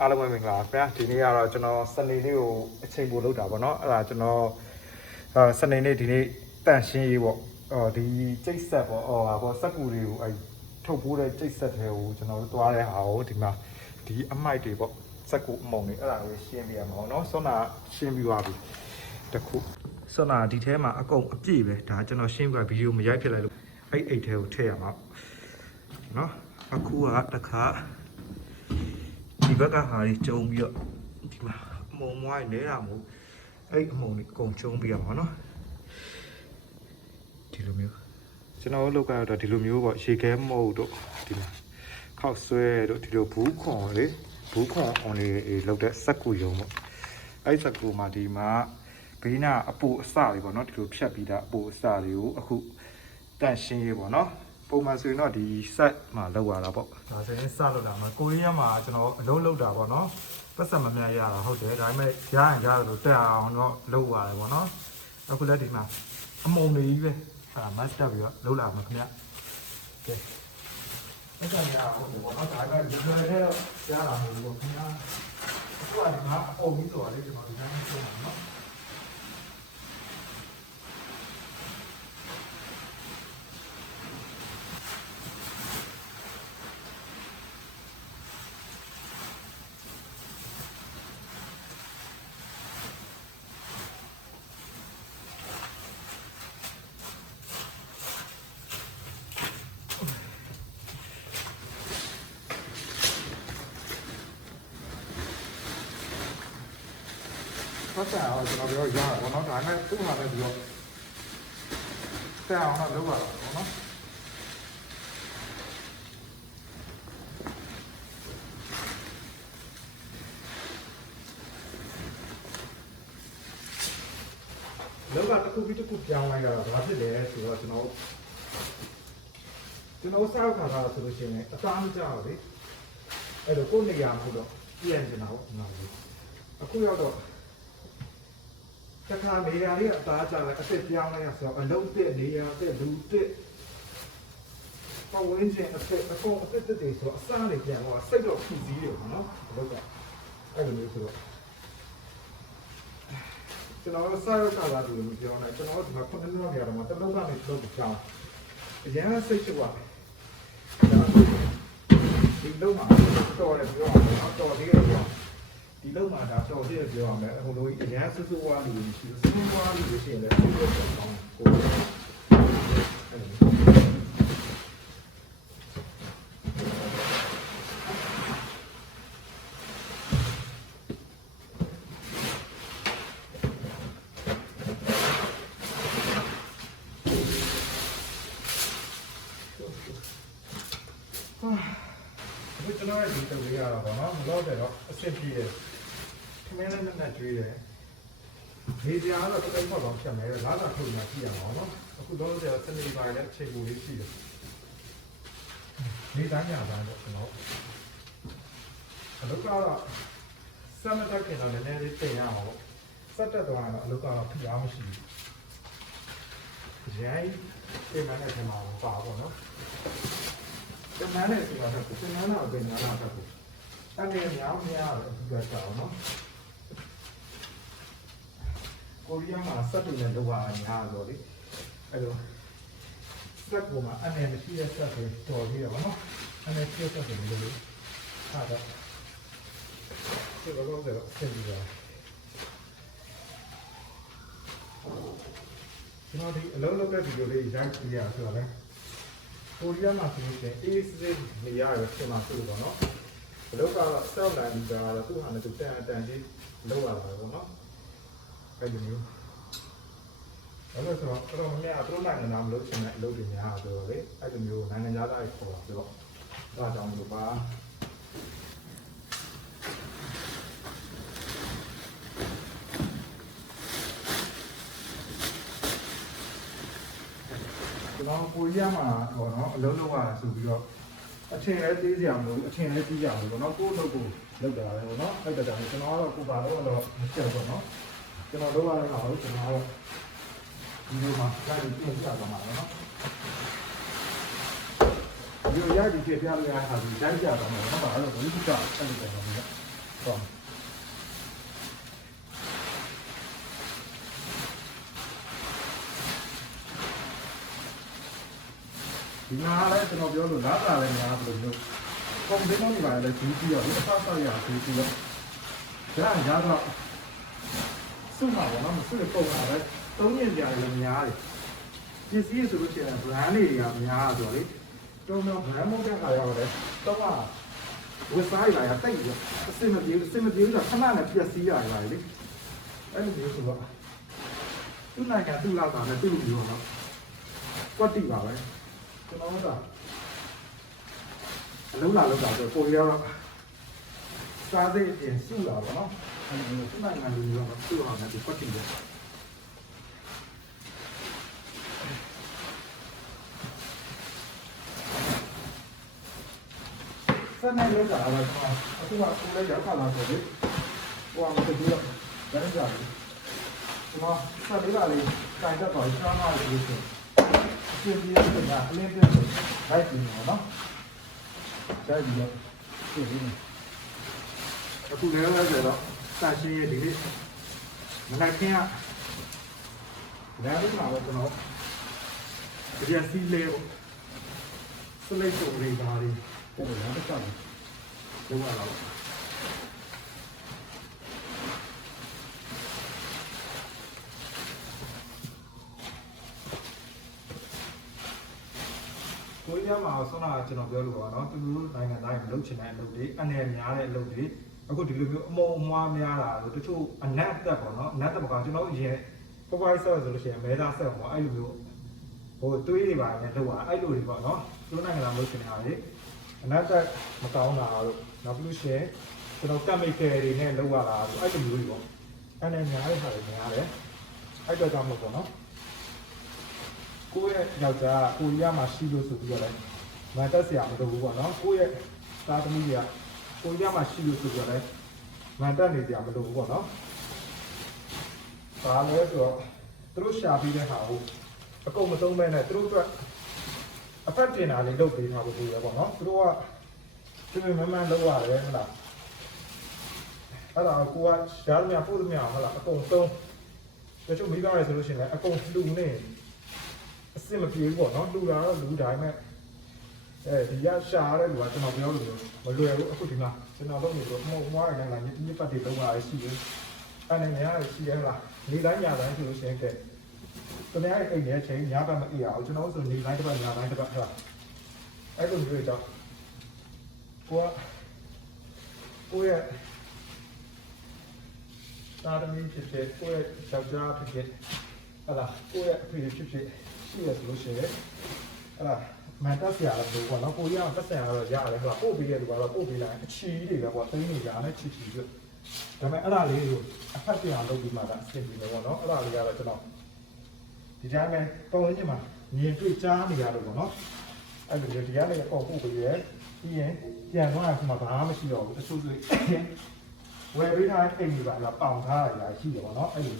အားလုံးပဲမင်္ဂလာပါခင်ဗျာဒီနေ့ကတော့ကျွန်တော်စနေနေ့ကိုအချိန်ပို့လုပ်တာပေါ့နော်အဲ့ဒါကျွန်တော်အာစနေနေ့ဒီနေ့တန့်ရှင်းရေးပေါ့အော်ဒီကျိတ်ဆက်ပေါ့အော်ဟာပေါ့စက်ကူတွေကိုအဲထုတ်ပိုးတဲ့ကျိတ်ဆက်တွေကိုကျွန်တော်တို့သွားတဲ့ဟာကိုဒီမှာဒီအမိုက်တွေပေါ့စက်ကူအမုံတွေအဲ့ဒါကိုရှင်းပြရမှာပေါ့နော်ဆွမ်းနာရှင်းပြီးသွားပြီတခုဆွမ်းနာဒီထဲမှာအကုန်အပြည့်ပဲဒါကျွန်တော်ရှင်းပြဗီဒီယိုမရိုက်ဖြစ်လိုက်လို့အဲ့အိတ်ထဲကိုထည့်ရမှာနော်အခုကတခါ ဒီဘက်ကဟာကြီးကျုံပြီးတော့ဒီမှာအမုံမွားနေရမို့အဲ့အမုံကြီးအကုန်ကျုံပြီးရမှာနော်ဒီလိုမျိုးကျွန်တော်တို့လောက်ကတော့ဒီလိုမျိုးပေါ့ရေခဲမုတ်တို့ဒီမှာခောက်ဆွဲတို့ဒီလိုဘူးခွန်လေဘူးခွန်အောင်လေးလောက်တဲ့စက်ကူယုံပေါ့အဲ့စက်ကူမှာဒီမှာဘေးနာအပူအစတွေပေါ့နော်ဒီလိုဖြတ်ပြီးတာအပူအစတွေကိုအခုတန့်ရှင်းရေးပေါ့နော် ပုံမှန်ဆိုရင်တော့ဒီ set မှာလောက်ရတာပေါ့ဒါဆိုရင်စလောက်တာမှာကိုရီးယားမှာကျွန်တော်အလုံးလောက်တာပေါ့နော်ပတ်စံမမြတ်ရတာဟုတ်တယ်ဒါပေမဲ့ရရင်ရတယ်လို့တက်အောင်တော့လောက်ရတယ်ပေါ့နော်အခုလက်ဒီမှာအမုံတွေကြီးပဲအဲ master ပြီးတော့လောက်လာမှာခင်ဗျကဲအဲ့ဒါရအောင်ပေါ့နော်ဒါကဒီလိုလေးတော့ရတာမဟုတ်ဘူးပေါ့ခင်ဗျာအခုကဒီမှာအုံကြီးဆိုတာလေးကျွန်တော်ဒီတိုင်းပြောမှာနော် ဟုတ်တယ်အောင်ကျွန်တော်ပြောရတာပေါ့နော်ဒါနဲ့သူ့မှာလည်းပြီးတော့တက်အောင်တော့လုပ်ရတာပေါ့နော်လောကတစ်ခုပြီးတစ်ခုပြောင်းလိုက်ရတာဘာဖြစ်လဲဆိုတော့ကျွန်တော်ကျွန်တော်စောက်ခါတာဆိုလို့ရှိရင်အသားမကြောက်လေအဲ့တော့ကိုယ်နေရာမဟုတ်တော့ပြန်ကျင်တာဟုတ်နော်အခုရောက်တော့ တခါနေရာလေးကအသားကြတယ်အစ်စ်ပြောင်းလိုက်ရဆိုတော့အလုံးတက်နေရာတက်လူတက်ပဝင်းချင်းအစ်စ်အကုန်အစ်စ်တက်တွေဆိုတော့အစားတွေပြန်တော့စိတ်တော့ဖြူစည်းတယ်ပေါ့နော်ဘုကအဲ့လိုမျိုးဆိုတော့ကျွန်တော်တို့စားရတာလားလို့မပြောနိုင်ကျွန်တော်တို့ဒီမှာခုနှစ်လောက်နေရာမှာတစ်လုံးကနေတစ်လုံးကိုကြောင်းအရင်ကစိတ်ချရတယ်ဒီလုံးမှာတော်တယ်ပြောအောင်တော်သေးတယ်ပြော ဒီလောက်မှာဒါတော်သေးတယ်ပြောရမယ်ဟိုလိုအရန်ဆူဆူဝါလူရှိဆူဆူဝါလူရှိရင်လည်းဆူဆူဝါကောင်းကိုအဲ့လိုဒီကျွန်တော်ရဲ့ဒီတူလေးရတာပေါ့နော်မလို့တယ်တော့အဆင်ပြေတယ် ခမင်းလည်းနဲ့ကျွေးတယ်ဒီကြားတော့တိတ်ပေါက်တော့ဖြတ်မယ်လာတာထုတ်နေကြည့်ရအောင်နော်အခုတော့ကျစနေပိုင်းလည်းချိန်ကိုလေးရှိတယ်ဒီတိုင်းညာတိုင်းတော့ကျွန်တော်အလုပ်ကတော့စမ်းမတက်ခင်တော့လည်းနည်းနည်းလေးတင်ရအောင်ပေါ့စက်တက်သွားတော့အလုပ်ကတော့ဖြစ်အောင်မရှိဘူးရိုင်းပြင်မနဲ့ပြင်မှာပါပေါ့နော်တမန်နဲ့ဆိုတာကတမန်နာပဲနာနာတက်ကိုအဲ့ဒီမြောင်များတယ်အဓိကတောင်းနော် ကိုရီးယားမှာစက်တွေနဲ့လောက်ရတာများဆိုတော့လေအဲ့လိုစက်ပေါ်မှာအနေမရှိတဲ့စက်တွေတော်သေးတယ်ဗောနော်အနေရှိတဲ့စက်တွေလို့ဟာတော့ဒီလိုတော့ဆင်းပြီးတော့ကျွန်တော်ဒီအလုံးလုံးတဲ့ဗီဒီယိုလေးရိုက်ပြရဆိုတော့လေကိုရီးယားမှာဆိုရင်အေးစစ်နေရရဖြစ်မှာဆိုတော့နော်ဘလောက်ကတော့ self line ကြီးကတော့သူ့ဟာနဲ့သူတန်အတန်ကြီးလောက်ရတာပေါ့နော် အဲ့ဒီမျိုးအဲ့လိုဆိုတော့တော့မင်းအတူနိုင်ငံသားမလို့ရှင်တဲ့အလုပ်တွေများဆိုတော့လေအဲ့ဒီမျိုးနိုင်ငံသားတွေခေါ်တာဆိုတော့ဒါကြောင့်မလို့ပါကျွန်တော်ကိုရီးယားမှာဟောနော်အလုံးလုံးရတာဆိုပြီးတော့အထင်လည်းသေးစရာမလိုဘူးအထင်လည်းကြီးကြဘူးပေါ့နော်ကိုယ့်လုပ်ကိုလုပ်တာပဲပေါ့နော်အဲ့ဒါကြောင့်ကျွန်တော်ကတော့ကိုပါတော့တော့မချက်ပေါ့နော် ကျွန်တော်လုပ်ရတဲ့ဟာကိုကျွန်တော်ကတော့ဒီလိုမှကြားပြီးပြင်ပြသွားမှာပေါ့နော်ဒီလိုရပြီးပြပြလို့ရတာဒီတိုင်းကြတော့မှာတော့ဘာလို့ဘယ်လိုကြအဲ့လိုပဲတော့တော့ဒီမှာလည်းကျွန်တော်ပြောလို့လားတာလည်းများဘယ်လိုမျိုးကွန်ပျူတာတွေပါလည်းကြီးပြီးတော့ စုမှာပေါ့နော်စုရပုံလာတယ်သုံးညင်ပြားလည်းများတယ်ပစ္စည်းဆိုလို့ရှိရင် brand တွေကများဆိုတော့လေတော့တော့ brand မဟုတ်တဲ့ခါရောက်တယ်တော့ကဝက်ဆိုင်လာရတိတ်ရအစင်မပြေအစင်မပြေဆိုခဏနဲ့ပြက်စီးရလာလေအဲ့လိုမျိုးဆိုတော့သူ့နိုင်ငံသူ့လောက်တာနဲ့သူ့လူမျိုးတော့ကွက်တိပါပဲကျွန်တော်ကအလုံးလာလောက်တာဆိုကိုရီးယား ကစားသေးအပြင်စုလာပါတော့အဲ့လိုမျိုးသူ့နိုင်ငံလူမျိုးကသူ့ဟာနဲ့သူကွက်တိတယ်ဆက်နေလို့ကြာတော့အခုကကိုလည်းရောက်ခလာဆိုလေဟိုကမတူဘူးတော့ဒါနဲ့ကြာပြီဒီမှာဆက်လေးကလေးတိုင်တက်တော့ချားမှလို့ဆိုအရှင်ကြီးကလည်းအလင်းပြည့်ဆိုလိုက်ပြီနော်ကြာပြီတော့ပြည့်ပြီ အခုလည်းလည်းဆိုတော့စာရှင်းရဲ့ဒီလေးမနိုင်ခင်ကလည်းဒီမှာတော့ကျွန်တော်ဒီရစီလေးကိုစလိတ်ပုံလေးပါလေးဟုတ်တယ်လားတစ်ခါလုံးဝတော့ကိုရီးယားမှာဆွမ်းနာကျွန်တော်ပြောလို့ပါနော်သူတို့နိုင်ငံသားတွေမလုပ်ချင်တဲ့အလုပ်တွေအနေများတဲ့အလုပ်တွေ အခုဒီလိုမျိုးအမုံအမွားများတာဆိုတချို့အနက်တက်ပေါ့နော်အနက်တက်မကောင်ကျွန်တော်အရင် provide ဆက်ဆိုလို့ရှိရင်မဲသားဆက်ပေါ့အဲ့လိုမျိုးဟိုတွေးတွေပါနဲ့လောက်อ่ะအဲ့လိုတွေပေါ့နော်သူတို့နိုင်ငံသားမလုပ်ချင်တာလေအနက်တက်မကောင်းတာလို့နောက်ပြီးလို့ရှိရင်ကျွန်တော်ကတ်မိတ်ကယ်တွေနဲ့လောက်ရတာဆိုအဲ့လိုမျိုးတွေပေါ့အဲ့နဲ့များတဲ့ဟာတွေများတယ်အဲ့တော့ကြောင့်မဟုတ်ပေါ့နော်ကိုယ့်ရဲ့ယောက်ျားကိုရီးယားမှာရှိလို့ဆိုပြီးတော့လည်းမတက်စရာမလိုဘူးပေါ့နော်ကိုယ့်ရဲ့သားသမီးတွေက ကိုရီးယားမှာရှိလို့ဆိုပြီးတော့လည်းမတက်နေစရာမလိုဘူးပေါ့နော်ဘာလဲဆိုတော့သူတို့ရှာပြီးတဲ့ဟာကိုအကုန်မသုံးမဲနဲ့သူတို့အတွက်အဖက်တင်တာလေးလုပ်ပေးထားဖို့လိုရပေါ့နော်သူတို့ကသူတို့မမှန်လုပ်ရတယ်ဟုတ်လားအဲ့ဒါကိုကရှားမြပို့မြဟုတ်လားအကုန်သုံးတချို့မိသားရဲဆိုလို့ရှိရင်လည်းအကုန်လူနေအစင်မပြေဘူးပေါ့နော်လူတာတော့လူတိုင်းမဲ့ အဲဒီရရှားတဲ့လူကကျွန်တော်ပြောလို့မလွယ်ဘူးအခုဒီမှာကျွန်တော်လုပ်နေတော့မောမွားရနေလာညညပတ်တွေလုံးလာရှိတယ်အဲ့နဲ့များရရှိရလားနေတိုင်းညတိုင်းဆိုလို့ရှိရင်ကဲတနေ့အဲ့အိမ်ရဲ့ချိန်ညဘက်မအေးအောင်ကျွန်တော်ဆိုနေတိုင်းတစ်ပတ်ညတိုင်းတစ်ပတ်ဟုတ်လားအဲ့လိုမျိုးကြောင့်ကိုကကိုရဲ့သာသမီဖြစ်ဖြစ်ကိုရဲ့ယောက်ျားဖြစ်ဖြစ်ဟုတ်လားကိုရဲ့အဖေဖြစ်ဖြစ်ရှိရဆိုလို့ရှိရင်ဟုတ်လား မန်တက်ဆရာလည်းဘူးပေါ့နော်ကိုကြီးကတက်ဆရာတော့ရတယ်ဟုတ်လားပို့ပေးတဲ့လူကတော့ပို့ပေးလိုက်အချီတွေပဲပေါ့သိနေကြတယ်ချီချီပြဒါပေမဲ့အဲ့ဒါလေးကိုအဖက်ပြန်လုပ်ပြီးမှသာအဆင်ပြေတယ်ပေါ့နော်အဲ့ဒါလေးကတော့ကျွန်တော်ဒီတိုင်းပဲပုံရင်းမှာမြင်တွေ့ကြားနေရလို့ပေါ့နော်အဲ့လိုမျိုးဒီကနေ့ပေါ့ပို့ပြီးရပြီးရင်ပြန်သွားတာကမှဘာမှမရှိတော့ဘူးအဆူဆူဝယ်ပေးထားတဲ့အိမ်ကြီးပါလားပေါင်ထားရတာရှိတယ်ပေါ့နော်အဲ့လို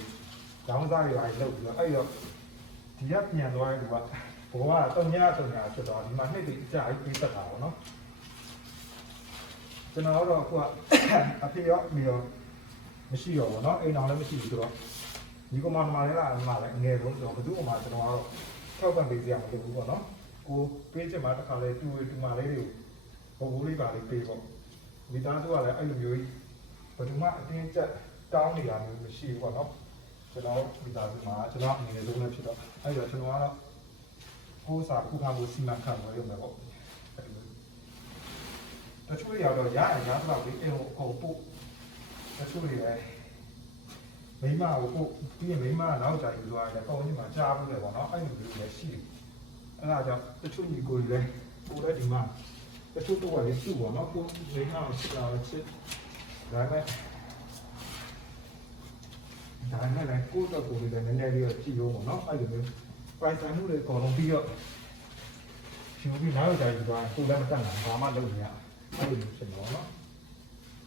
ရောင်းစားတွေပါလုပ်ပြီးတော့အဲ့တော့ဒီကပြန်သွားတဲ့လူက ဘိုးကတော့ညတုံညာဖြစ်တော့ဒီမှာနှစ်တိအကြိုက်ပေးသက်တာပေါ့နော်ကျွန်တော်တော့အခုကအဖေရောအမေရောမရှိတော့ဘူးเนาะအိမ်တော်လည်းမရှိဘူးဆိုတော့ ဒီကောင်မနမလေးကအမလည်းအငယ်ဆုံးဆိုတော့ဘယ်သူမှကျွန်တော်ကတော့ထောက်ပံ့ပေးစရာမလိုဘူးပေါ့နော်ကိုပေးချင်မှတစ်ခါလေတူတူမလေးတွေကိုဘိုးဘိုးလေးပါလေးပေးပေါ့မိသားစုကလည်းအဲ့လိုမျိုးကြီးဘယ်သူမှအတင်းကျပ်တောင်းနေတာမျိုးမရှိဘူးပေါ့နော်ကျွန်တော်မိသားစုမှာကျွန်တော်အငယ်ဆုံးလည်းဖြစ်တော့အဲ့တော့ကျွန်တော်ကတော့ ကိုယ်စာခုခံမှုစီမံခန့်ခွဲရုံပဲပေါ့အဲ့လိုတချို့တွေကတော့ရရင်ရသလောက်လေးအင်းကိုအကုန်ပို့တချို့တွေလည်းမိမကိုပို့ပြီးရင်မိမကနောက်ကြယူသွားတယ်ပုံကြီးမှာကြားဘူးလေပေါ့နော်အဲ့လိုမျိုးလည်းရှိတယ်အဲ့ဒါကြောင့်တချို့ညီကိုတွေလည်းပို့တဲ့ဒီမှာတချို့တော့လည်းစုပေါ့နော်ကိုမိမကိုချစ်တာချစ်ဒါပေမဲ့ဒါနဲ့လည်းကိုယ့်တော့ကိုယ်လည်းနည်းနည်းလေးတော့ကြည့်ရောပေါ့နော်အဲ့လိုမျိုး ပိုင်ဆိုင်မှုတွေအကုန်လုံးပြီးတော့ရှင်ပြီးနောက်ကြယူသွားကိုယ်လည်းမတတ်နိုင်ဘာမှလုပ်နေရအဲ့လိုမျိုးဖြစ်တော့နော်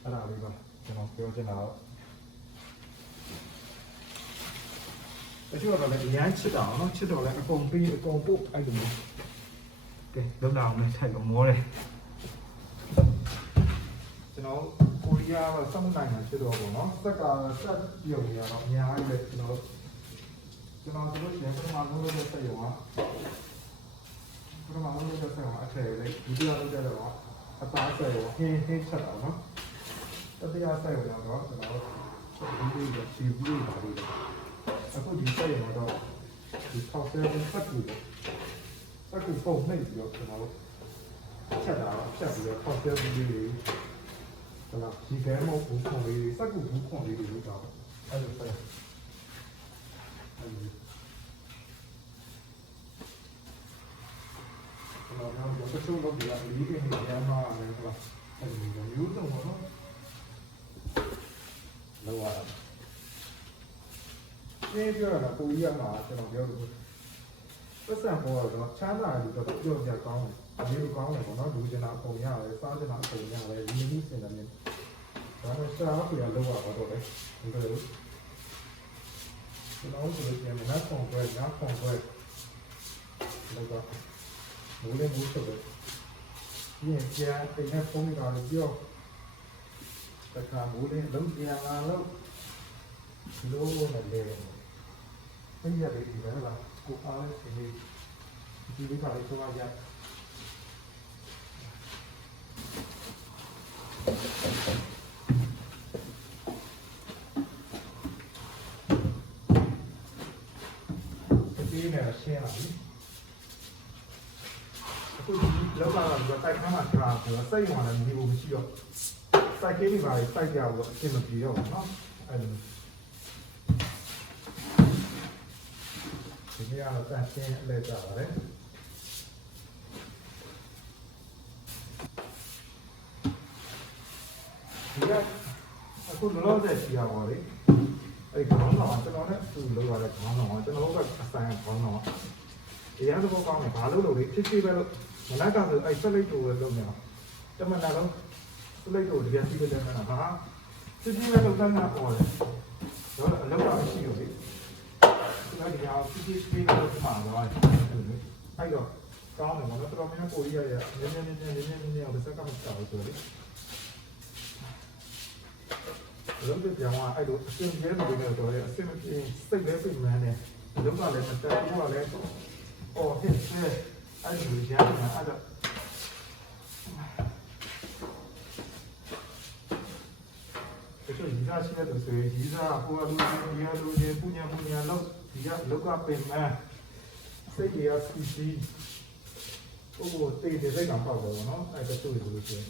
အဲ့ဒါလေးပါကျွန်တော်ပြောချင်တာတော့တချို့တော့လည်းအရန်ချစ်တာနော်ချစ်တော့လည်းအကုန်ပြီးအကုန်ပုတ်အဲ့လိုမျိုးကဲလောက်လာအောင်လည်းထိုက်တော့မောတယ်ကျွန်တော်ကိုရီးကတော့စမှုနိုင်ငံဖြစ်တော့ပေါ့နော်စက်ကဆက်ပြုံနေရတော့အများကြီးပဲကျွန်တော် ကျွန်တော်တို့ရှင်ပထမဆုံးလုပ်တဲ့ဆက်ရုံကပထမဆုံးလုပ်တဲ့ဆက်ရုံကအထည်လေးဒုတိယလုပ်တဲ့တော့အသားဆက်ရုံဟင်းဟင်းချက်တာနော်တတိယဆက်ရုံတော့ကျွန်တော်ဒီလိုဒီဘူးပါလို့အခုဒီဆက်ရုံတော့ဒီပေါက်ဆဲစက်ကူစက်ကူပုံနှိပ်ပြီးတော့ကျွန်တော်ချက်တာချက်ပြီးတော့ပေါက်ဆဲဘူးလေးဟလာဒီကဲမဟုတ်ဘူးခွန်လေးစက်ကူဘူးခွန်လေးတွေလို့တော့အဲ့လိုပဲအဲ့လိုကျွ န်တော်တို့တော့ဆုံးလို့ပြရလီးကနေရမ်းမှာလည်းဟလာအဲ့လိုမျိုးစုံပေါ့နော်လောရတာဒီပြောတာပူရမှာကျွန်တော်ပြောလို့ပတ်စံပေါ်တော့ချမ်းသာတယ်တော့ပြောကြကောင်းတယ်အမျိုးကောင်းတယ်ပေါ့နော်လူကျင်တာအကုန်ရတယ်စားကျင်တာအကုန်ရတယ်ဒီနည်းစင်တယ်ဒါတော့ရှားပြရလောက်ပါတော့လေဒီလို ကျွန်တော်တို့ပြန်မနာကွန်ကွဲနာကွန်ကွဲလောကမိုးလေးမိုးဆိုတော့ဒီပြန်တင်နေဖုန်းကလည်းပြောတခါမိုးလေးလုံးပြန်လာလို့ဒီလိုနဲ့လေအဲ့ဒီရတယ်ဒီပဲလားကိုအားလေးဒီဒီလေး ပါလေးဆိုရရ ဒီနေ့ရှင်းလာပြီအခုဒီလောက်လာတော့တိုက်ခါမှာကြာဆိုတော့စိတ်ဝင်လာနေဘူးမရှိတော့စိုက်కేးတွေပါစိုက်ကြဘူးအဆင်မပြေတော့ဘူးเนาะအဲ့လိုဒီနေ့ကတော့တန်ရှင်းအလဲကြပါတယ်ဒီကအခုလောလောဆယ်ရှိရပါလေ အဲ့ခေါင်းဆောင်ကျွန်တော်နဲ့သူ့လောက်ရတဲ့ခေါင်းဆောင်ကျွန်တော်ကအဆိုင်ခေါင်းဆောင်တရားသဘောကောင်းတယ်ဘာလို့လို့လဲချစ်ချစ်ပဲလို့မနက်ကဆိုအဲ့ဆက်လိုက်တူပဲလုပ်နေတာတမန်တော်ဆက်လိုက်တူဒီကစီးပဲလုပ်နေတာဟာချစ်ချစ်ပဲလုပ်တာပေါ်တယ်တော့အလုပ်ကရှိလို့လေဒီကဒီအောင်ချစ်ချစ်ပဲလုပ်မှာတော့အဲ့တော့ကောင်းတယ်မနော်တော်တော်များကိုကြီးရရနည်းနည်းနည်းနည်းနည်းနည်းနည်းအောင်စက်ကမှစောက်ဆိုလေ လုံးပြပြောင်းသွားအဲ့လိုအစင်ပြဲနေတယ်တော့လေအစင်မပြေစိတ်လည်းပြင်းမှန်းတယ်လုံးကလည်းမတက်ဘူးကလည်းအော်ဟစ်ဆဲအဲ့လိုကြားနေတာအဲ့တော့ဒီလိုကြီးစားရှိတဲ့ဆိုရင်ကြီးစားဟိုအလူကြီးဒီအလူကြီးပူညာပူညာလောက်ဒီကလောက်ကပင်မစိတ်ရဆူစီဟိုတေးတဲ့စိတ်ကပေါက်တော့နော်အဲ့ဒါတူတယ်လို့ဆိုရင်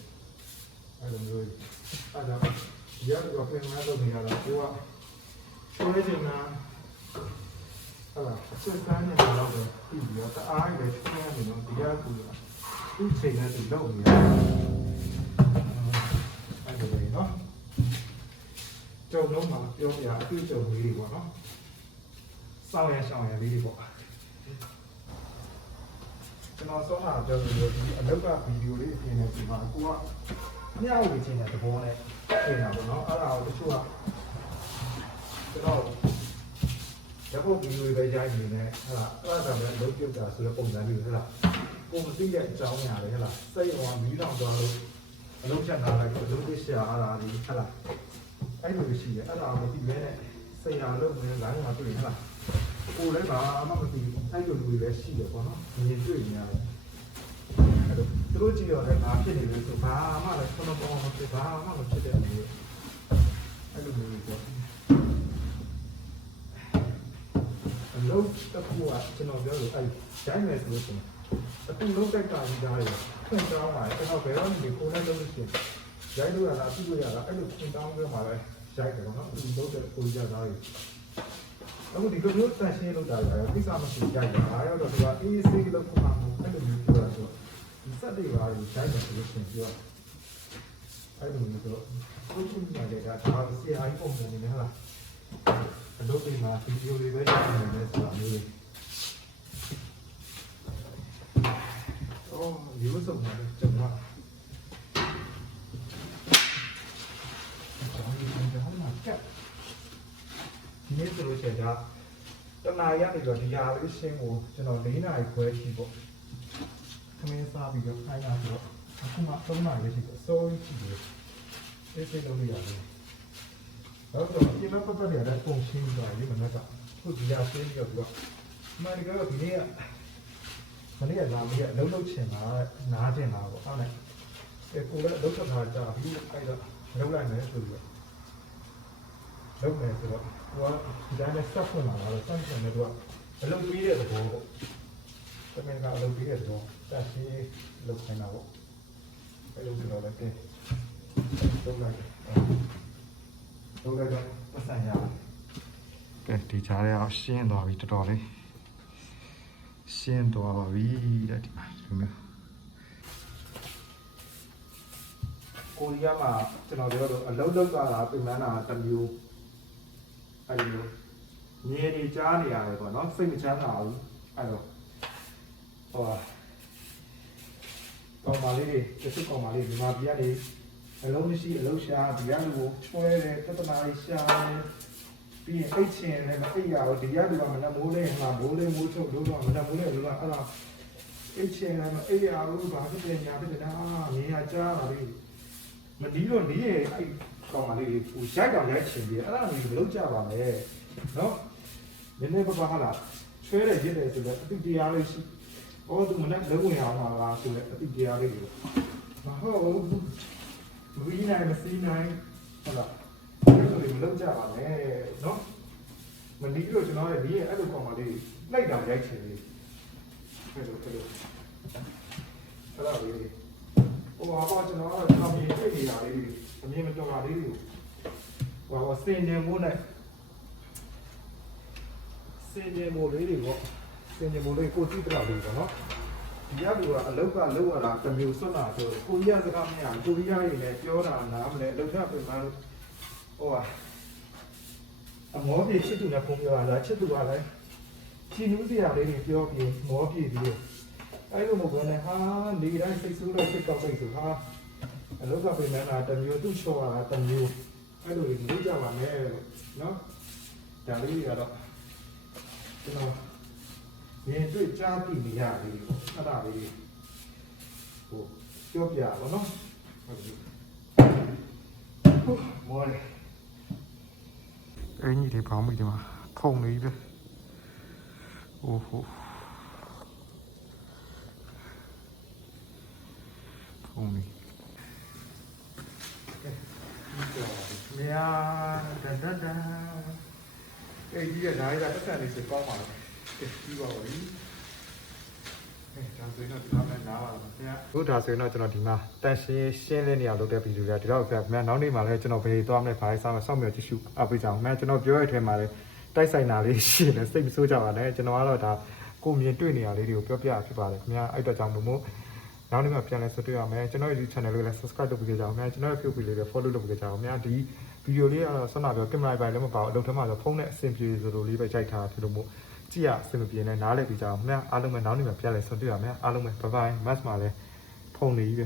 အဲ့လိုမျိုးအဲ့ဒါ ရတော့ပြင်မတော့နေရတာကိုကဆွဲနေတာဟာစစမ်းနေတော့ပြီးပြီးတော့တအားပဲဆွဲနေတော့တရားကူတာသူ့ချိန်နဲ့သူလုပ်နေရတယ်အဲ့ဒါလေနော်ကြုံလုံးမှာပြောပြအတွေ့အကြုံလေးတွေပေါ့နော်စောင်းရရှောင်းရလေးတွေပေါ့ကျွန်တော်စောတာပြောလို့ဒီအလောက်ကဗီဒီယိုလေးအပြင်နဲ့ဒီမှာကိုက မျှဝေခြင်းတဲ့သဘောနဲ့ပြင်တာပေါ့နော်အဲ့ဒါကိုတချို့ကကျွန်တော်ဓာတ်ပုံဗီဒီယိုတွေရိုက်နေတယ်ဟဲ့လားအဲ့ဒါကလည်းလုံးပြုတ်တာဆိုတဲ့ပုံစံမျိုးဟဲ့လားကိုမသိတဲ့အကြောင်းအရာတွေဟဲ့လားစိတ်အောင်မီးတောင်သွားလို့အလုံးချက်လာလိုက်အလုံးသိရှာအားလာဒီဟဲ့လားအဲ့လိုရှိတယ်အဲ့ဒါကိုမသိပဲနဲ့စိတ်အားလုံးနဲ့လိုင်းမှာတွေ့ဟဲ့လားကိုလည်းဘာမှမသိဘူးအဲ့လိုလူတွေလည်းရှိတယ်ပေါ့နော်မြင်တွေ့နေရတယ် အဲ့တော့သူတို့ကြည့်ရတဲ့ဘာဖြစ်နေလဲဆိုဘာမှလည်းဆုံးတော့မဖြစ်ဘာမှမဖြစ်တဲ့လူတွေအဲ့လိုမျိုးပေါ့အလုံးတစ်ခုကကျွန်တော်ပြောလို့အဲ့ဒိုင်းမယ်ဆိုလို့ရှိရင်အခုလုံးတိုက်ကကြီးသားရခွင့်တောင်းပါကျွန်တော်ဘယ်တော့မှကိုယ်နဲ့လုပ်လို့ရှိရင်ရိုက်လို့ရတာပြုလို့ရတာအဲ့လိုခွင့်တောင်းပေးမှာလဲရိုက်တယ်ပေါ့နော်ဒီလုံးတဲ့ကိုကြီးသားရအခုဒီလိုမျိုးတန်ရှင်းလုပ်တာလည်းကိစ္စမရှိကြိုက်တာအားရတော့သူကအေးဆေးလို့ခုမှမဟုတ်အဲ့လိုမျိုးပြောတာဆို ဒီစက်တွေပါလို့ရိုက်တယ်ဆိုလို့ရှိရင်ပြောအဲ့လိုမျိုးဆိုကိုချင်းညာတွေကဒါဆရာကြီးပုံစံနေနေဟလားအလုပ်တွေမှာဗီဒီယိုတွေပဲရိုက်နေတယ်ဆိုတာမျိုးအော်ဒီလိုဆိုမှလည်းကျွန်တော်ကျွန်တော်ဒီကောင်ကကပ်ဒီနေ့ဆိုလို့ရှိရင်ဒါတနားရနေတော့ဒီຢာလေးရှင်းကိုကျွန်တော်၄နာရီခွဲရှိပေါ့ ခမင်းစားပြီးတော့ခိုင်းတာဆိုတော့အခုမှ၃နာရီရှိတော့စိုးရိမ်ရှိတယ်ဆေးဆေးလုပ်လို့ရတယ်တော့တော့ဒီမှာပတ်သက်ရတဲ့အကုန်ရှင်းသွားပြီမနက်ကခုဒီလာရှင်းပြီးတော့ပြီးတော့မှန်တကယ်တော့ဒီနေ့ကမနေ့ကလာမရက်လုံးလုံးချင်တာနားချင်တာပေါ့အဲ့နဲ့အဲကိုလည်းလုံးချက်ထားကြပြီးအဲ့တော့လုံးလိုက်မယ်ဆိုပြီးတော့လုံးမယ်ဆိုတော့ဟိုကဒီတိုင်းနဲ့စက်ဖွင့်လာတော့စက်ဖွင့်နေတော့အလုံးပြီးတဲ့သဘောပေါ့တမင်ကအလုံးပြီးတဲ့သဘော တက်ရှိလုံးခိုင်းတာပေါ့အဲ့လိုဆိုတော့လည်းတင်းလုံးလိုက်လုံးလိုက်တော့ပတ်စံရကဲဒီကြားထဲအောင်ရှင်းသွားပြီတော်တော်လေးရှင်းသွားပါပြီတဲ့ဒီမှာဒီမှာကိုရီးယားမှာကျွန်တော်ပြောလို့အလုံးလုံးကတာပြင်ပန်းတာတစ်မျိုးအဲ့လိုငြင်းနေကြားနေရတယ်ပေါ့နော်စိတ်မချမ်းသာဘူးအဲ့တော့ဟို ကောင်မလေးတွေတစ်စုကောင်မလေးဒီမှာပြရတယ်အလုံးမရှိအလုံးရှာဒီရလူကိုချွဲတယ်တတနာလေးရှာတယ်ပြီးရင်အိတ်ချင်လည်းမအိတ်ရဘူးဒီရလူကမနမိုးလေးမှာမိုးလေးမိုးချုပ်လို့တော့မနမိုးလေးလို့ကအဲ့ဒါအိတ်ချင်လည်းမအိတ်ရဘူးဘာဖြစ်လဲညာဖြစ်တယ်လားနေရကြားတာလေးမဒီတော့နေရဲ့အဲ့ကောင်မလေးကိုရိုက်တော့ရိုက်ချင်ပြီးအဲ့ဒါမျိုးမလုပ်ကြပါနဲ့နော်နည်းနည်းပါးပါးဟာလားချွဲတယ်ရစ်တယ်ဆိုတော့အတိတရားလေးရှိ ဩသူမနဲ့လုံးဝင်အောင်ပါလားဆိုတော့အတိတရားလေးကိုမဟုတ်ဘူးမပြီးနိုင်မစီးနိုင်ဟုတ်လားအဲ့လိုမလုပ်ကြပါနဲ့နော်မဒီလို့ကျွန်တော်ရဲ့ဒီရဲ့အဲ့လိုကောင်မလေးလိုက်တာရိုက်ချင်လေးအဲ့လိုအဲ့လိုအဲ့လိုလေးဟိုဟာပေါ့ကျွန်တော်ကတော့ကျွန်တော်မြင်တွေ့နေတာလေးတွေအမြင်မတော်တာလေးတွေကိုဟိုဟာစင်နေမိုးနဲ့စင်နေမိုးလေးတွေပေါ့ စင်နေမိုးလေးကိုကြည့်တော့လေးပေါ့နော်ဒီရလူကအလုတ်ကလောက်ရတာတစ်မျိုးစွန့်တာဆိုကိုရီးယားစကားမရဘူးကိုရီးယားတွေလည်းပြောတာနားမလဲအလုတ်ကပြင်မှလို့ဟိုဟာအမောပြေချစ်သူနဲ့ဖုန်းပြောတာချစ်သူကလည်းချီနူးစရာလေးတွေပြောပြီးမောပြေပြီးအဲ့လိုမဟုတ်ဘဲနဲ့ဟာနေတိုင်းစိတ်ဆိုးတော့စိတ်ကောက်စိတ်ဆိုဟာအလုတ်ကပြင်မှတာတစ်မျိုးသူ့ချော်တာတစ်မျိုးအဲ့လိုတွေမလုပ်ကြပါနဲ့လို့နော်ဒါလေးတွေကတော့ကျွန်တော် မြင်တွေ့ကြားသိနေရလေးပေါ့အဲ့ဒါလေးဟိုပြောပြပါတော့နော်ဟုတ်ပြီမော်လေအင်းကြီးတွေပေါင်းမိတယ်မှာဖုံနေပြီအိုးဟိုဖုံနေမြာဒန်ဒန်ဒန်အဲ့ဒီကနိုင်တာတက်ဆန်လေးစကောင်းပါလား ပြီးပါပါပြီအဲဒါဆိုရင်တော့ဒီမှာနားပါတော့ခင်ဗျာဟုတ်ဒါဆိုရင်တော့ကျွန်တော်ဒီမှာတန်ရှင်းရှင်းလင်းနေအောင်လုပ်တဲ့ဗီဒီယိုကဒီတော့ခင်ဗျာနောက်နေ့မှာလည်းကျွန်တော်ဘယ်သွားမလဲဘာလဲစားမလဲစောင့်မျှော်ကြည့်ရှုအပ်ပေးကြအောင်ခင်ဗျာကျွန်တော်ပြောရတဲ့အထဲမှာလည်းတိုက်ဆိုင်တာလေးရှိတယ်စိတ်မဆိုးကြပါနဲ့ကျွန်တော်ကတော့ဒါကိုမြင်တွေ့နေရလေးတွေကိုပြောပြဖြစ်ပါတယ်ခင်ဗျာအဲ့တော့ကြောင့်မို့နောက်နေ့မှာပြန်လဲဆွတွေ့ရမယ်ကျွန်တော်ဒီ channel လေးလည်း subscribe လုပ်ပေးကြအောင်ခင်ဗျာကျွန်တော်ရဲ့ Facebook လေးလည်း follow လုပ်ပေးကြအောင်ခင်ဗျာဒီဗီဒီယိုလေးကတော့ဆက်နာပြောကင်မရာပိုင်းလည်းမပါဘူးအလုပ်ထဲမှာဆိုဖုန်းနဲ့အဆင်ပြေဆိုလိုလေးပဲကြိုက်ထားဖြစ်လို့မို့ ကြည့်ရအဆင်မပြေနဲ့နားလည်ပြီးကြအောင်ခင်ဗျာအားလုံးပဲနောက်နေ့မှာပြန်လဲဆွတွေ့ရမယ်အားလုံးပဲ bye bye mask မှာလည်းဖုန်းနေကြီးပဲ